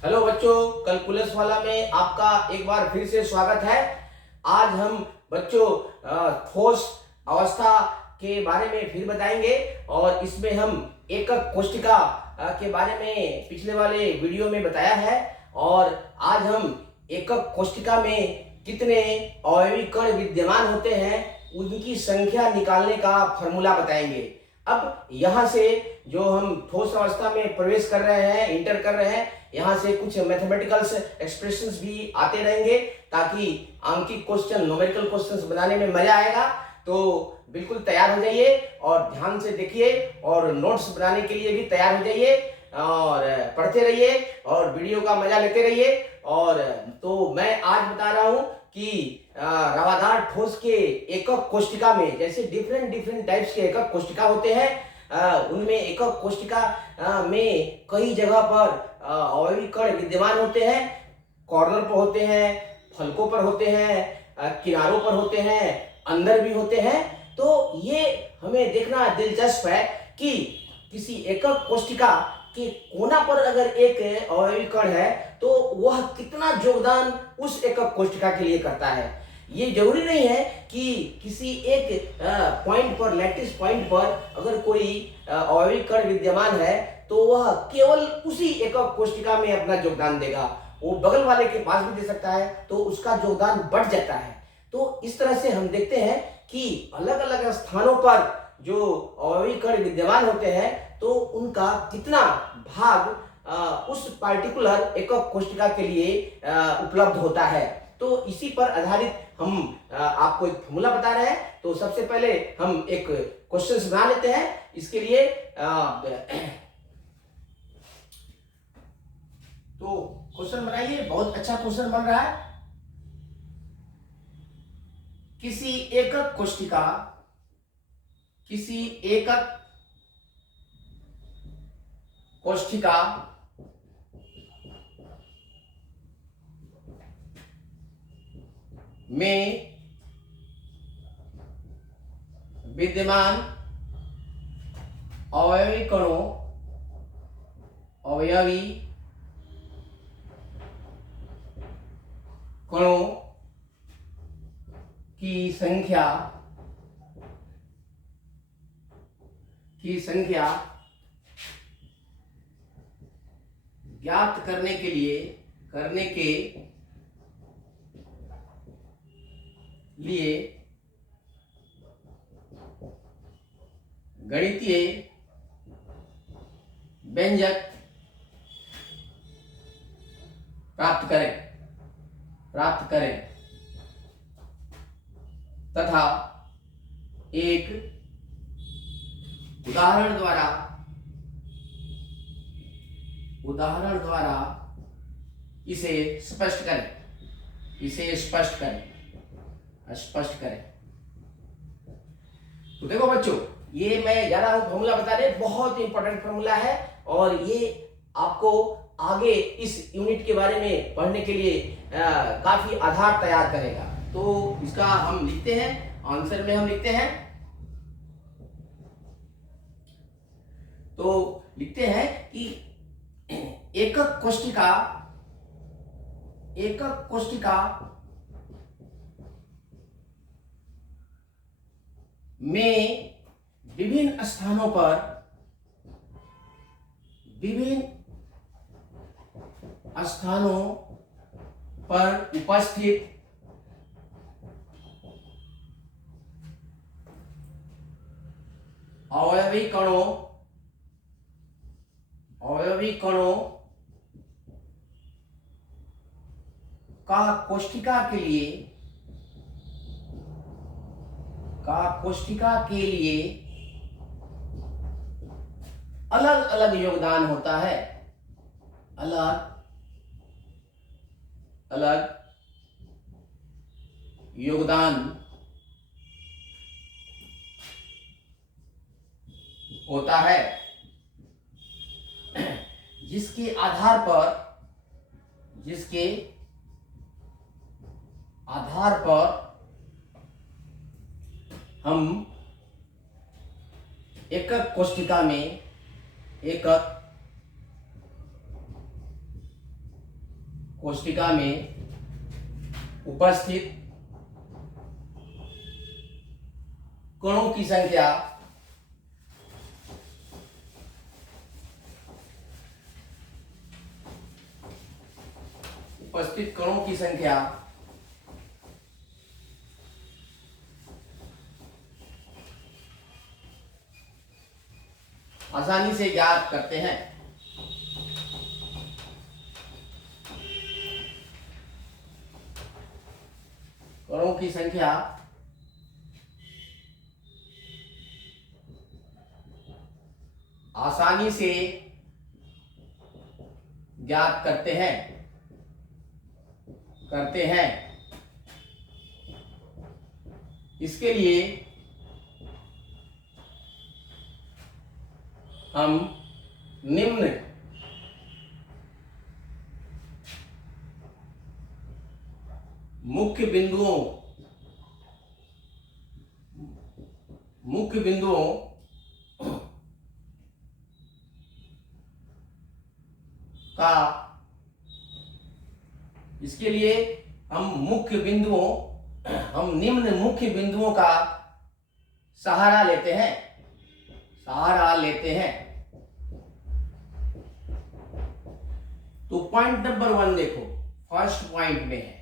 Hello बच्चों, calculus वाला में आपका एक बार फिर से स्वागत है। आज हम बच्चों ठोस अवस्था के बारे में फिर बताएंगे और इसमें हम एकक कोष्ठिका के बारे में पिछले वाले वीडियो में बताया है। और आज हम एकक कोष्ठिका में कितने अवयवी कण विद्यमान होते हैं उनकी संख्या निकालने का फॉर्मूला बताएंगे। अब यहाँ से जो हम ठोस अवस्था में प्रवेश कर रहे हैं, इंटर कर रहे हैं, यहाँ से कुछ मैथमेटिकल्स एक्सप्रेशंस भी आते रहेंगे ताकि अंकित क्वेश्चन, न्यूमेरिकल क्वेश्चंस बनाने में मजा आएगा। तो बिल्कुल तैयार हो जाइए और ध्यान से देखिए और नोट्स बनाने के लिए भी तैयार हो जाइए और पढ़ते रहिए और वीडियो का मजा लेते रहिए। और तो मैं आज बता रहा हूँ कि रवादार ठोस के एकक कोष्ठिका में जैसे डिफरेंट टाइप्स के एकक कोष्ठिका होते हैं, उनमें एकक कोष्ठिका में कई जगह पर अवयवी कण विद्यमान होते हैं। कॉर्नर पर होते हैं, फलकों पर होते हैं, किनारों पर होते हैं, अंदर भी होते हैं। तो ये हमें देखना दिलचस्प है कि किसी एकक कोष्ठिका के कोना पर अगर एक अवयवी कण है तो वह कितना योगदान उस एकक कोष्ठिका के लिए करता है। ये जरूरी नहीं है कि किसी एक पॉइंट पर, लैटिस पॉइंट पर अगर कोई अवयवी कण विद्यमान है तो वह केवल उसी एकक कोष्ठिका में अपना योगदान देगा। वो बगल वाले के पास भी दे सकता है तो उसका योगदान बढ़ जाता है। तो इस तरह से हम देखते हैं कि अलग अलग स्थानों पर जो अवयवी कण विद्यमान होते हैं तो उनका कितना भाग उस पार्टिकुलर एकक कोष्ठिका के लिए उपलब्ध होता है। तो इसी पर आधारित हम आपको एक फॉर्मूला बता रहे हैं। तो सबसे पहले हम एक क्वेश्चन बना लेते हैं। इसके लिए तो क्वेश्चन बनाइए, बहुत अच्छा क्वेश्चन बन रहा है। किसी एकक कोष्ठिका में विद्यमान अवयवी कणों की संख्या ज्ञात करने के लिए गणितीय व्यंजक प्राप्त करें तथा एक उदाहरण द्वारा इसे स्पष्ट करें। तो देखो बच्चों, ये मैं जा रहा हूं फॉर्मूला बताने, बहुत इंपॉर्टेंट फॉर्मूला है और ये आपको आगे इस यूनिट के बारे में पढ़ने के लिए काफी आधार तैयार करेगा। तो इसका हम लिखते हैं, आंसर में हम लिखते हैं। तो लिखते हैं कि एकक कोष्ठिका में विभिन्न स्थानों पर उपस्थित अवयवी कणों का कोष्ठिका के लिए अलग अलग योगदान होता है। अलग योगदान होता है जिसके आधार पर हम एकक कोष्ठिका में एकक कोशिका में उपस्थित कणों की संख्या आसानी से ज्ञात करते हैं। कणों की संख्या आसानी से ज्ञात करते हैं। इसके लिए हम निम्न मुख्य बिंदुओं का इसके लिए हम निम्न मुख्य बिंदुओं का सहारा लेते हैं। तो पॉइंट नंबर 1 देखो, फर्स्ट पॉइंट में है।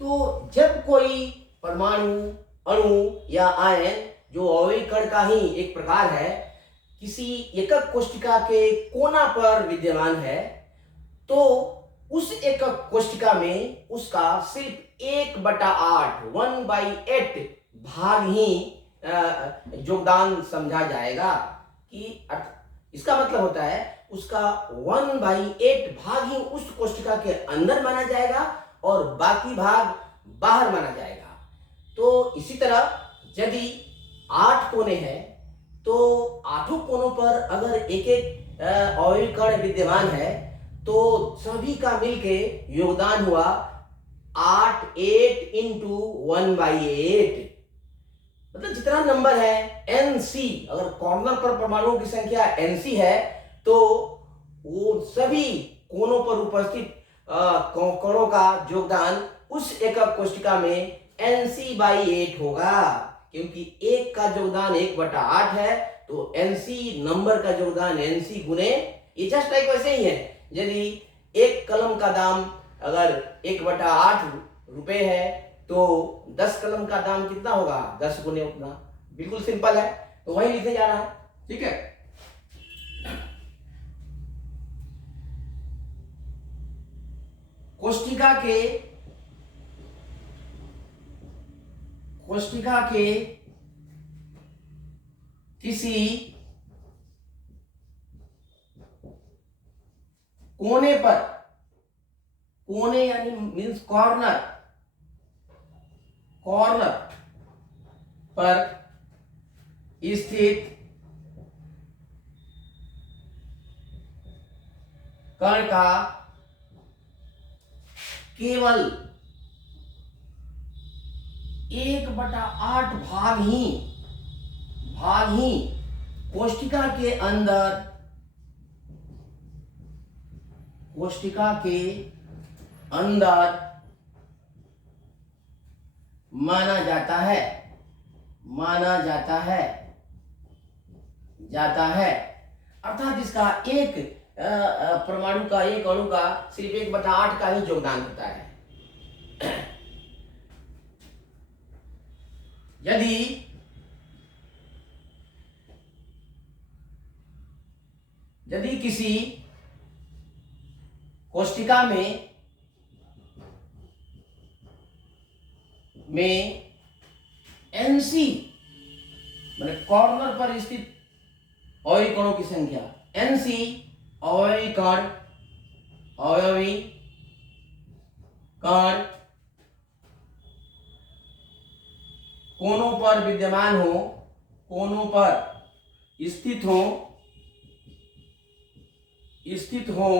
तो जब कोई परमाणु, अणु या आयन जो अवयवी कण का ही एक प्रकार है किसी एकक कोशिका के कोना पर विद्यमान है, तो उस एकक कोशिका में उसका सिर्फ 1/8 1/8 भाग ही योगदान समझा जाएगा। कि इसका मतलब होता है उसका 1/8 भाग ही उस कोशिका के अंदर माना जाएगा और बाकी भाग बाहर माना जाएगा। तो इसी तरह यदि 8 कोने हैं तो 8 कोनों पर अगर एक एक अवयवी कण विद्यमान है तो सभी का मिलके योगदान हुआ 8 into 1/8, मतलब जितना नंबर है NC। अगर कॉर्नर पर परमाणुओं की संख्या NC है तो वो सभी कोनों पर उपस्थित कणों का योगदान उस एकक कोशिका में NC/8 होगा। क्योंकि एक का योगदान 1/8 है तो NC नंबर का योगदान NC गुने, ये जस्ट लाइक वैसे ही है। यदि एक कलम का दाम अगर 1/8 रुपए है तो 10 कलम का दाम कितना होगा? 10 गुने उतना। बिल्कुल सिंपल है, तो वही लिखे जा रहा है। ठीक है। कोशिका के किसी कोने पर, कोने यानी मीन्स कॉर्नर पर स्थित कण का केवल 1/8 भाग ही कोशिका के अंदर माना जाता है। अर्थात इसका एक परमाणु का, एक अणु का सिर्फ 1/8 का ही योगदान होता है। यदि किसी कोशिका में NC माने कॉर्नर पर स्थित अवयवी कणों की संख्या, NC अवयवी कण कोनों पर विद्यमान हो, कोनों पर स्थित हो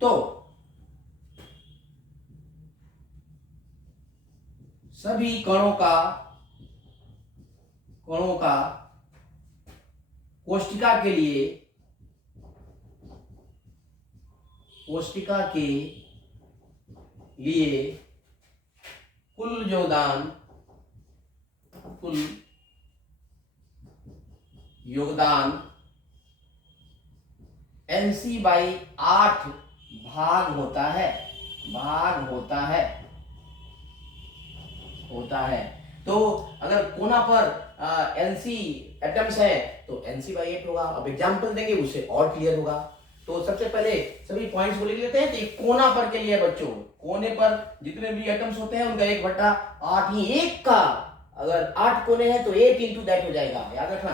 तो सभी कणों का कोशिका के लिए कोशिका के लिए कुल योगदान NC/8 भाग होता है। तो अगर कोना पर NC एटम्स है तो NC/8 होगा। अब एग्जांपल देंगे उससे और क्लियर होगा। तो सबसे पहले सभी पॉइंट्स को लिख लेते हैं। तो कोना पर के लिए बच्चों, कोने पर जितने भी एटम्स होते हैं उनका 1/8 ही, एक का अगर 8 कोने हैं तो 8 into दैट हो जाएगा, याद रखना।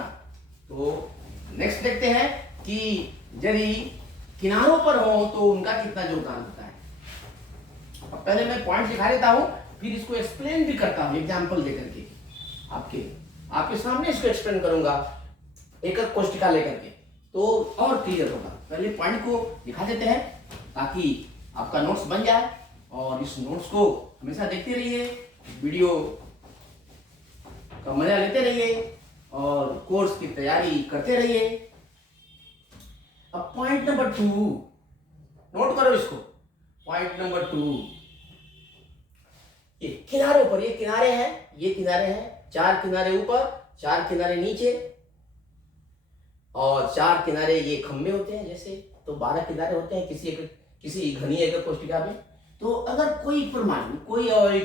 तो नेक्स्ट देखते हैं कि यदि किनारों पर हो तो उनका कितना योगदान होता है। अब पहले मैं पॉइंट दिखा देता हूं, फिर इसको एक्सप्लेन भी करता हूं एग्जांपल देकर के। आपके सामने इसको एक्सप्लेन करूंगा एक एक कोशिका लेकर के, तो और क्लियर होगा। पहले पॉइंट को दिखा देते हैं ताकि आपका नोट्स बन जाए, और इस नोट्स को हमेशा देखते रहिए, वीडियो का मजा लेते रहिए और कोर्स की तैयारी करते रहिए। अब पॉइंट नंबर 2 नोट करो इसको। पॉइंट नंबर 2, ये किनारों पर, ये किनारे हैं 4 किनारे ऊपर, 4 किनारे नीचे, और 4 किनारे ये खंभे होते हैं जैसे। तो 12 किनारे होते हैं किसी घनी एकक कोशिका में। तो अगर कोई परमाणु, कोई अवयवी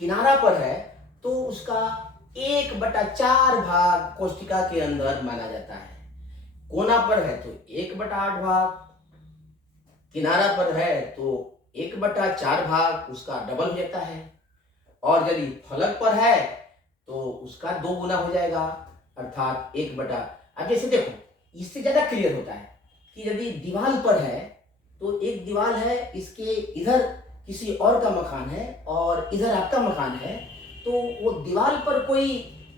किनारा पर है तो उसका 1/4 भाग कोशिका के अंदर माना जाता है। कोना पर है तो 1/8 भाग, किनारा पर है तो 1/4 भाग उसका डबल हो जाता है। और यदि फलक पर है तो उसका 2 गुना हो जाएगा, अर्थात 1/। अब जैसे देखो, इससे ज्यादा क्लियर होता है कि यदि दीवार पर है तो एक दीवार है, इसके इधर किसी और का मकान है और इधर आपका मकान है, तो वो दीवार पर कोई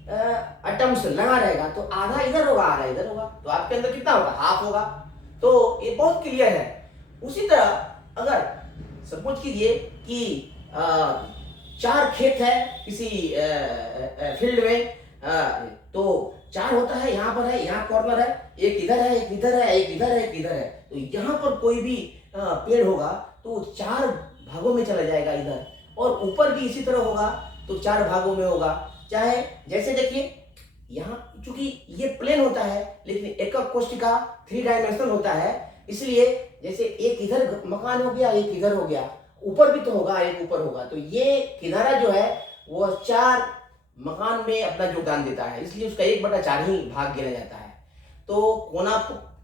एटम्स लगा रहेगा तो आधा इधर होगा आधा इधर होगा, तो आपके अंदर कितना होगा, हाफ होगा। तो ये बहुत क्लियर है। उसी तरह अगर सपोज कीजिए कि 4 खेत है किसी फील्ड में, तो 4 होता है, यहाँ पर है, यहाँ कॉर्नर है, एक इधर है, एक इधर है, एक इधर है, एक इधर है। तो यहाँ पर कोई भी पेड़ होगा तो 4 भागों में चला जाएगा इधर, और ऊपर भी इसी तरह होगा तो 4 भागों में होगा। चाहे जैसे देखिए यहाँ, चूंकि ये प्लेन होता है लेकिन एकक कोशिका 3 डायमेंशनल होता है, इसलिए जैसे एक इधर मकान हो गया, एक इधर हो गया, ऊपर भी तो होगा, एक ऊपर होगा। तो ये किनारा जो है वो 4 मकान में अपना योगदान देता है, इसलिए उसका 1/4 ही भाग गिना जाता है। तो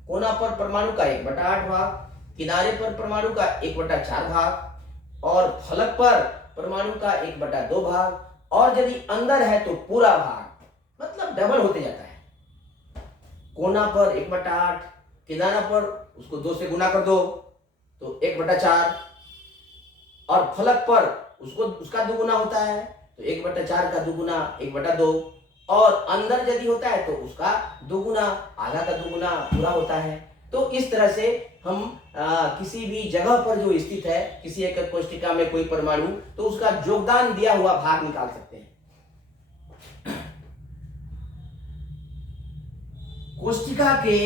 कोना पर परमाणु का 1/8 भाग, किनारे पर परमाणु का 1/4 भाग, और फलक पर परमाणु का 1/2 भाग, और यदि अंदर है तो पूरा भाग, मतलब डबल होते जाता है। कोना पर 1/8, किनारा पर उसको 2 से गुना कर दो तो 1/4, और फलक पर उसका 2 गुना होता है तो 1/4 का 2 गुना 1/2, और अंदर यदि होता है तो उसका 2 गुना, आधा का 2 गुना पूरा होता है। तो इस तरह से हम किसी भी जगह पर जो स्थित है किसी एकक कोशिका में कोई परमाणु, तो उसका योगदान दिया हुआ भाग निकाल सकते हैं। कोशिका के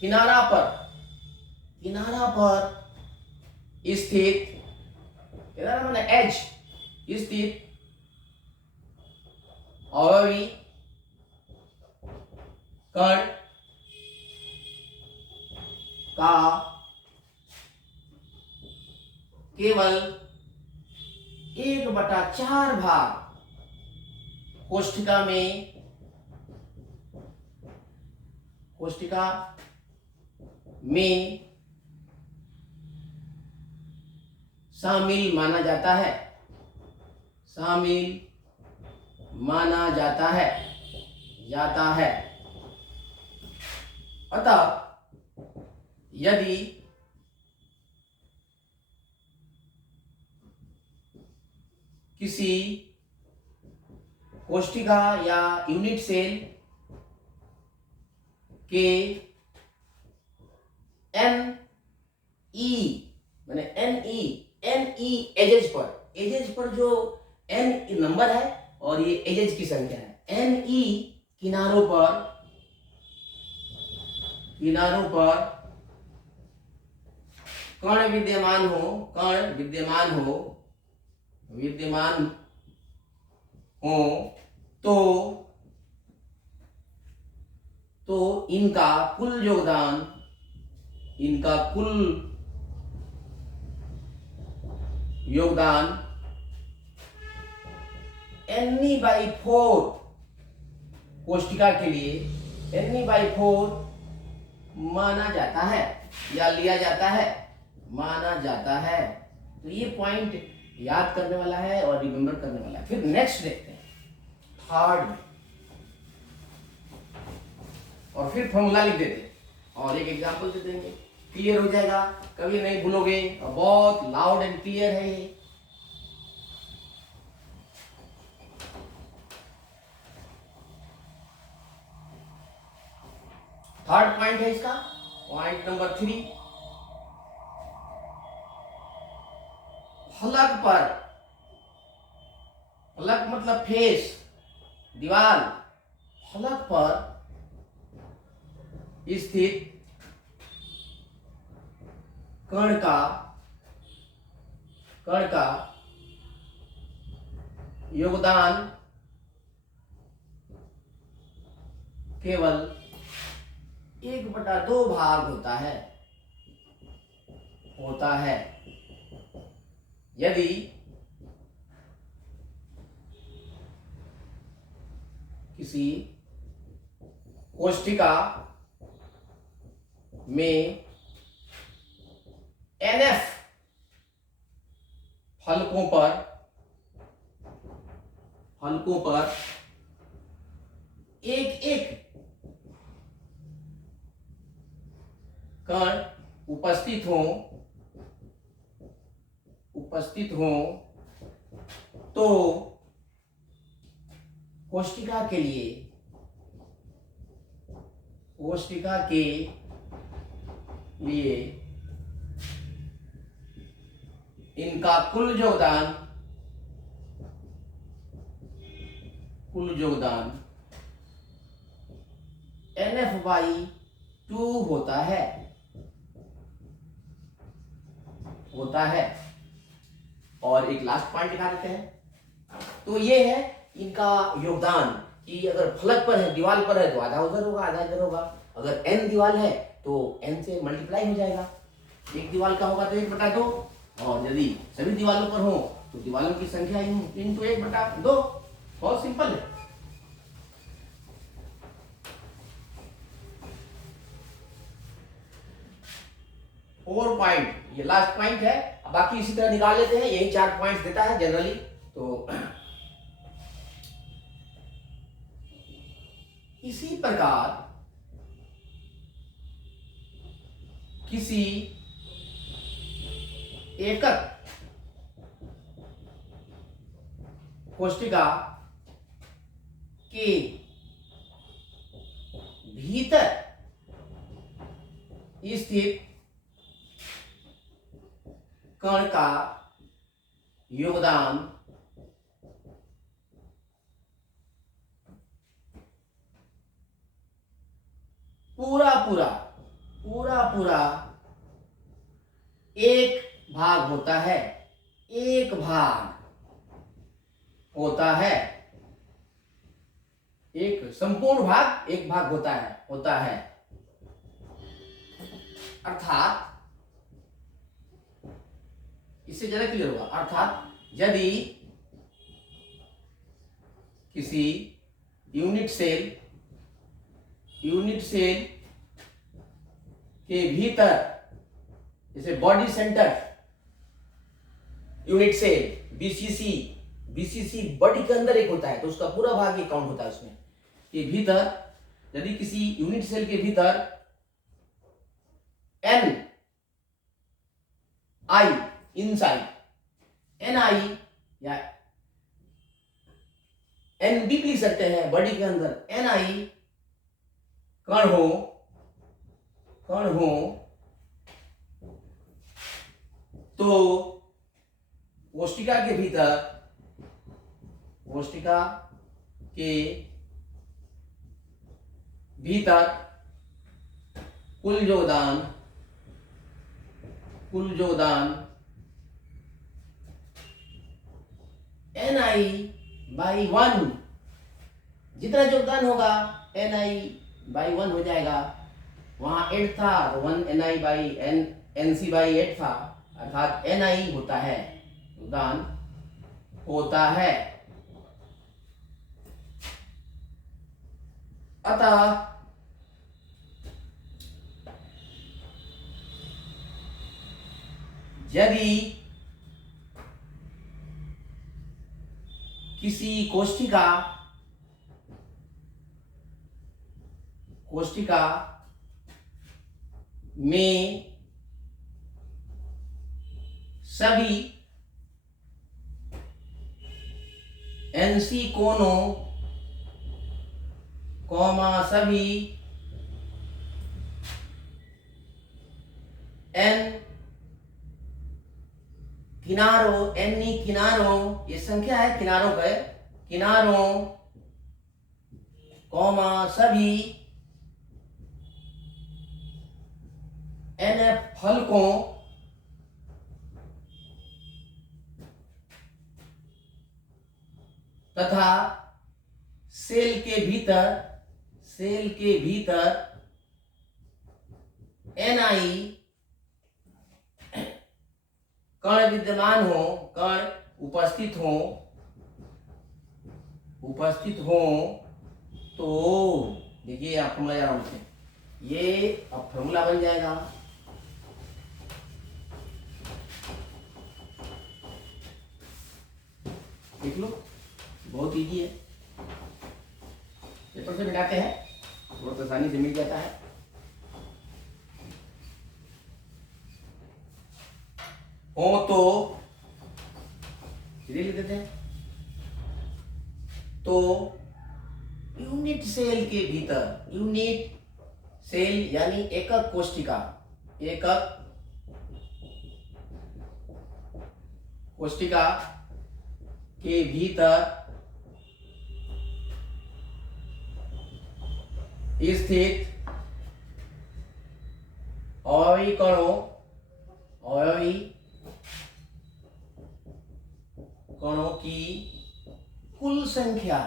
किनारा पर स्थित, किनारा माने एज स्थित अवयवी कण का केवल 1/4 भाग कोशिका में शामिल माना जाता है। अतः यदि किसी कोशिका या यूनिट सेल के एन ई एजेज पर जो एन नंबर है और ये एजेज की संख्या है। एन ई किनारों पर कण विद्यमान हो तो इनका कुल योगदान Ne/4 कोशिका के लिए Ne/4 माना जाता है या लिया जाता है, माना जाता है। तो ये पॉइंट याद करने वाला है और रिमेंबर करने वाला है। फिर नेक्स्ट देखते हैं थर्ड में, और फिर फॉर्मूला लिख देते हैं और एक एग्जांपल दे देंगे, क्लियर हो जाएगा, कभी नहीं भूलोगे। और बहुत लाउड एंड क्लियर है ये। थर्ड पॉइंट है इसका, पॉइंट नंबर 3, फलक मतलब फेस, दीवार, फलक पर स्थित कण का योगदान केवल 1/2 भाग होता है यदि किसी कोशिका में NF फलकों पर एक कण उपस्थित हो तो कोशिका के लिए इनका कुल योगदान NF/2 होता है। और एक लास्ट पॉइंट दिखा देते हैं। तो ये है इनका योगदान कि अगर फलक पर है, दीवार पर है तो आधा उधर होगा, आधा इधर होगा। अगर n दीवार है तो n से मल्टीप्लाई हो जाएगा। एक दीवार का होगा तो 1/2, और यदि सभी दीवारों पर हो तो दीवारों की संख्या इंटू 1/2। बहुत सिंपल है। फोर पॉइंट, ये लास्ट पॉइंट है। बाकी इसी तरह निकाल लेते हैं, यही 4 पॉइंट्स देता है जनरली। तो इसी प्रकार किसी एकक कोशिका के भीतर स्थित कण का योगदान पूरा एक भाग होता है। एक संपूर्ण भाग एक भाग होता है। अर्थात इससे ज्यादा क्लियर होगा। अर्थात यदि किसी यूनिट सेल के भीतर, जैसे body centre unit cell BCC body के अंदर एक होता है, तो उसका पूरा भाग ये काउंट होता है उसमें। के भीतर यदि किसी यूनिट सेल के भीतर एन आई इनसाइड, एन आई या एन भी लिख सकते हैं, बॉडी के अंदर एन आई कण हो तो कोशिका के भीतर कोष्टिका के भीतर कुल योगदान Ni/1, जितना योगदान होगा Ni/1 हो जाएगा। वहां 8 था तो 1 Nc/8 था, अर्थात Ni होता है, योगदान होता है। अतः यदि किसी कोष्टिका में सभी Nc कोनों सभी N किनारों, ये संख्या है किनारों का, सभी Nf फलकों तथा सेल के भीतर Ni कण विद्यमान हो, कण उपस्थित हो, तो देखिए आप फॉर्मूला जा रहा हूं, ये अब फॉर्मूला बन जाएगा। देख लो, बहुत इजी है, पेपर से मिटाते हैं, बहुत आसानी से मिल जाता है। हो तो सीधे लिख देते हैं। तो यूनिट सेल के भीतर, यूनिट सेल यानी एकक कोशिका के भीतर स्थित अवयवी कणों की कुल संख्या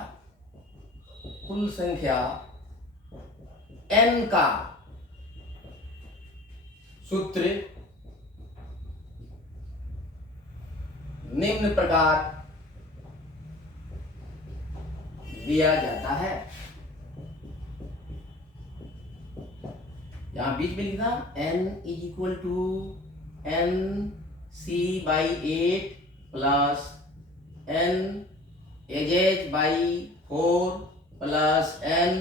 n का सूत्र निम्न प्रकार दिया जाता है। यहां बीच में लिखा n = Nc/8 plus N edges/4 plus N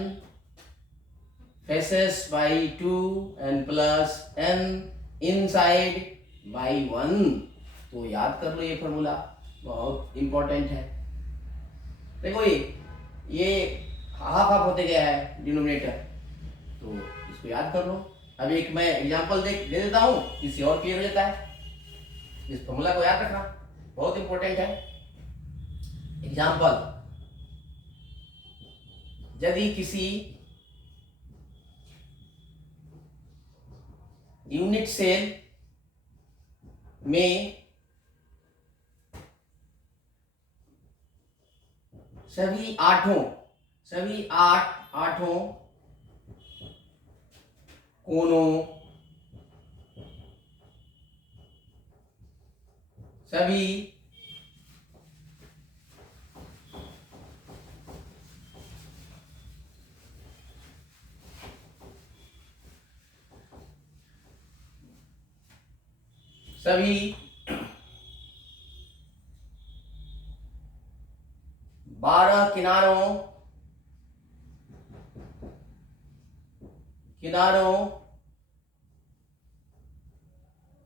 faces/2 and plus N inside/1। तो याद कर लो, ये फॉर्मूला बहुत इंपॉर्टेंट है। देखो ये हाफ हाफ होते गया है डिनोमिनेटर, तो इसको याद कर लो। अब एक मैं एग्जांपल दे देता हूं, किसी और क्लियर हो जाता है। इस फॉर्मूला को याद रखना बहुत इंपॉर्टेंट है। एग्जांपल, यदि किसी यूनिट सेल में सभी आठों कोनों, सभी सभी 12 किनारों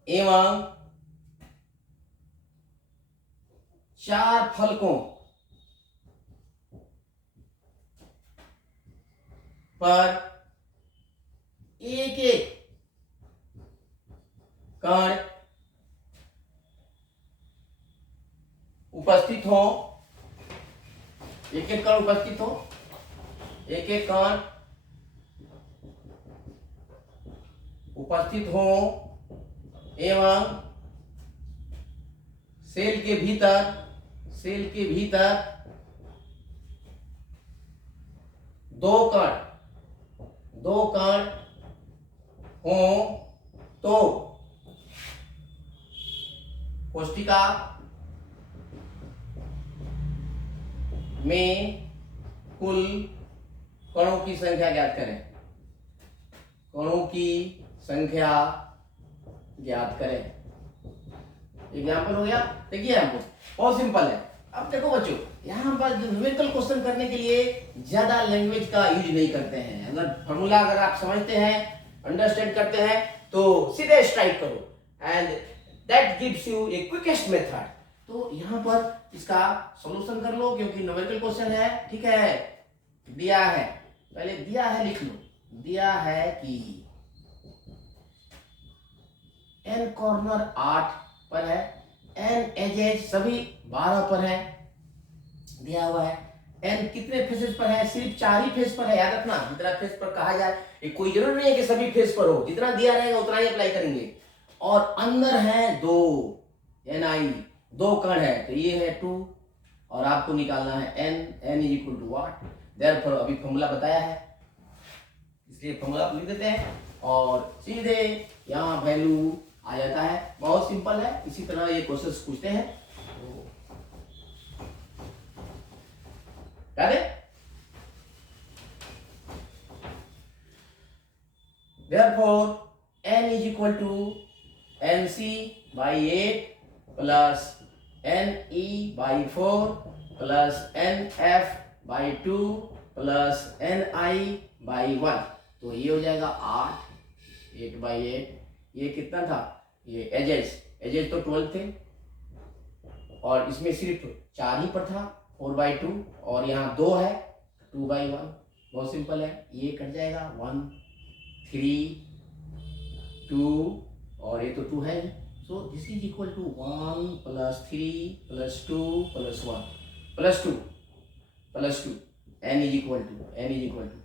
एवं 4 फलकों पर एक एक कण उपस्थित हो, एक एक कण उपस्थित हो, एक एक कण उपस्थित हो एवं सेल के भीतर दो कण हो तो कोशिका में कुल कणों की संख्या ज्ञात करें। कणों की संख्या ज्ञात करें। एग्जाम्पल हो गया। देखिए हमको बहुत सिंपल है। अब देखो बच्चों, यहाँ पर न्यूमेरिकल क्वेश्चन करने के लिए ज्यादा लैंग्वेज का यूज नहीं करते हैं। अगर फॉर्मूला अगर आप समझते हैं, अंडरस्टैंड करते हैं, तो सीधे स्ट्राइक करो and that gives U A quickest method. तो यहाँ पर इसका सॉल्यूशन कर लो, क्योंकि न्यूमेरिकल क्वेश्चन है। ठीक है, दिया है, पहले दिया है लिख लो। दिया है कि n कॉर्नर 8 पर है, n एजेज सभी 12 पर है, दिया हुआ है। n कितने फेसेस पर है? सिर्फ 4 ही फेस पर है। याद रखना, जितना फेस पर कहा जाए, ये कोई जरूर नहीं है कि सभी फेस पर हो। जितना दिया रहेगा उतना ही अप्लाई करेंगे। और अंदर है 2 ni, 2 कण है, तो ये है 2 और आपको निकालना है n is equal to what. Therefore अभी फॉर्मूला बताया है, इसलिए फॉर्मूला आप लिख देते हैं और सीधे यहाँ वैल्यू आ जाता है। बहुत सिंपल है। इसी तरह ये क्वेश्चंस पूछते हैं। याद है? Therefore n is equal to nc by 8 plus ne by 4 plus nf by 2 plus ni by 1। तो ये हो जाएगा 8 by 8। ये कितना था? ये एजेस तो 12 थे और इसमें सिर्फ 4 ही पर था, 4 by 2, और यहाँ 2 है, 2 by 1। बहुत सिंपल है, ये कट जाएगा 1 3 2 और ये तो 2 है। So this is equal to 1 plus 3 plus 2 plus 1 plus 2 n is equal to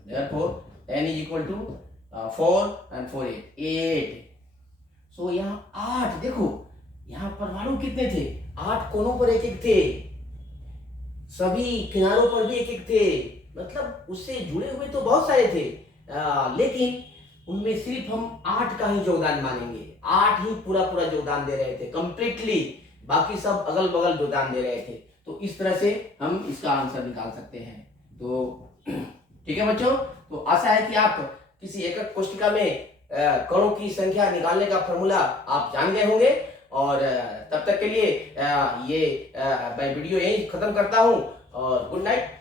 therefore n is equal to 4 and 4 8। सो यहाँ 8, देखो यहाँ परमाणु कितने थे? 8 कोनों पर एक एक थे, सभी किनारों पर भी एक एक थे, मतलब उससे जुड़े हुए तो बहुत सारे थे, लेकिन उनमें सिर्फ हम 8 का ही योगदान मानेंगे। 8 ही पूरा योगदान दे रहे थे कंप्लीटली, बाकी सब अगल बगल योगदान दे रहे थे। तो इस तरह से हम इसका आंसर निकाल सकते हैं। तो ठीक है बच्चों, तो आशा है कि आप किसी एकक कोशिका में कणों की संख्या निकालने का फॉर्मूला आप जान गए होंगे। और तब तक के लिए ये मैं वीडियो यही खत्म करता हूँ और गुड नाइट।